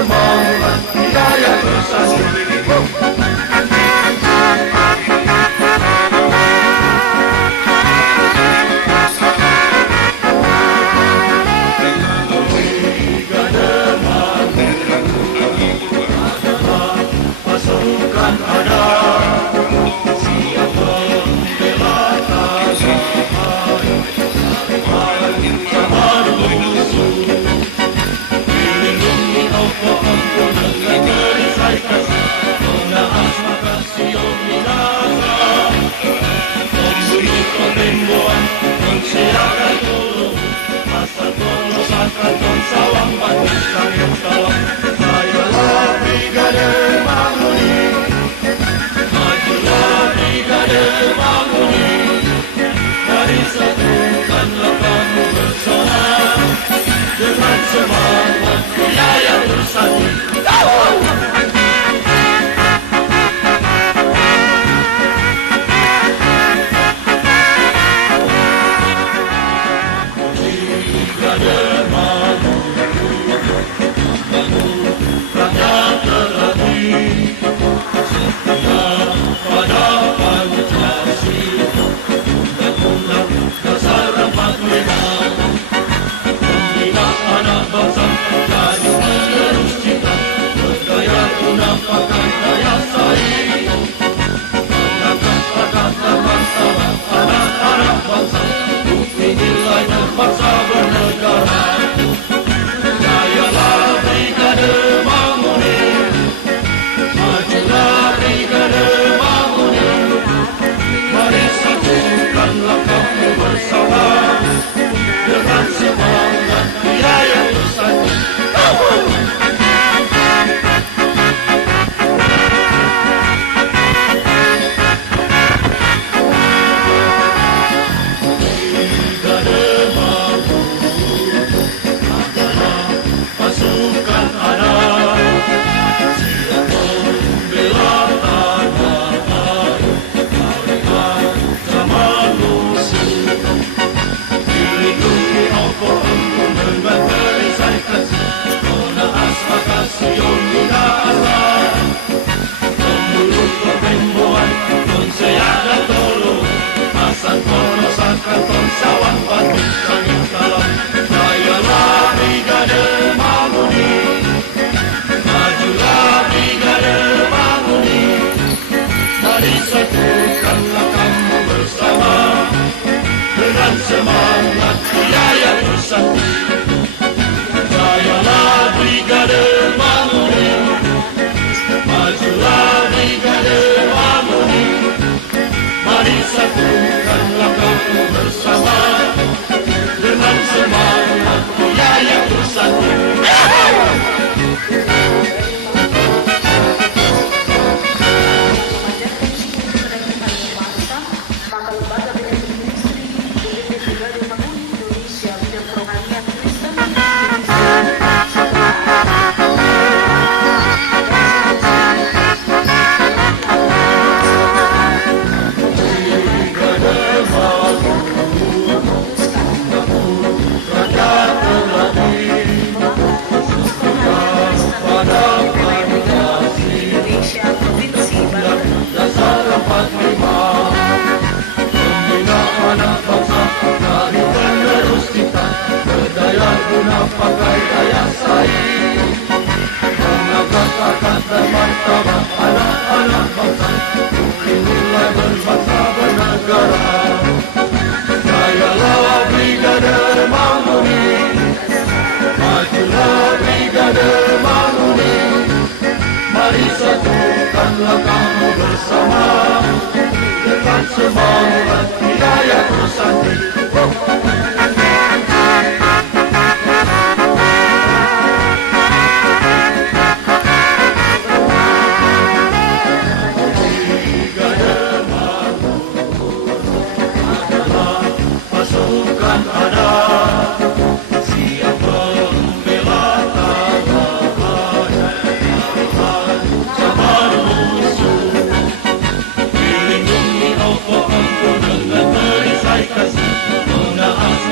semangat wilayah bersatu. Pasukan ada siap membela tanah musuh, dilindungi Allah ampun dengan perisai kasih. Tonaas Virgo Warouw, memberi perempuan, mensiapkan tolong, pasal polos akan sawang batu sangat salam. Sayalah Brigade Manguni, majulah Brigade Manguni, mari satukanlah kamu bersama, dengan semangat wilayah bersatu. Semangat wilayah bersatu. Sayalah Brigade Manguni, majulah Brigade Manguni, mari satukanlah kamu bersama, dengan semangat wilayah bersatu. Pakai daya saing, mengangkat harkat dan martabat anak-anak bangsa, nilai berbangsa bernegara. Sayalah Brigade Manguni, majulah Brigade Manguni, mari satukanlah kamu bersama, dengan semangat wilayah bersatu. Pasukan ada siap membela tanah zaman musuh, dilindungi Allah ampun dengan perisai kasih. Tonaas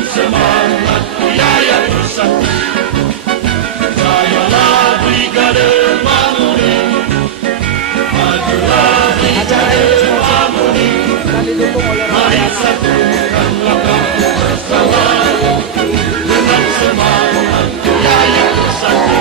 Dengan semangat Wilayah bersatu. Jayalah Brigade Manguni, majulah Brigade Manguni. Mari satukan langkah bersama. Dengan semangat Wilayah bersatu.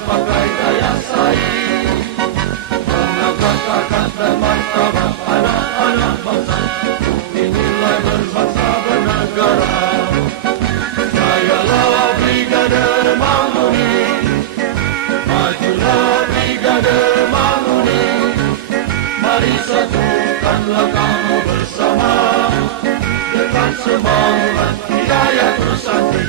Pakai daya saing, mengangkat harkat dan martabat anak-anak bangsa, nilai berbangsa bernegara. Jayalah Brigade Manguni, majulah Brigade Manguni. Mari satukan langkahmu bersama, dengan semangat Wilayah bersatu.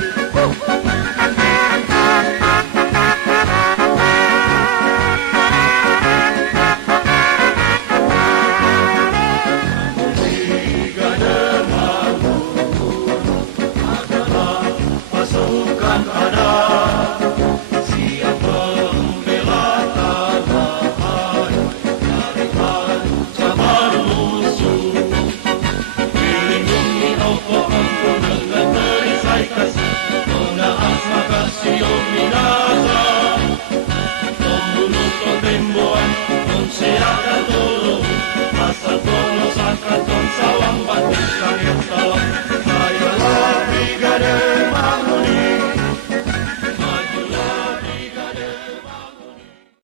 Pasukan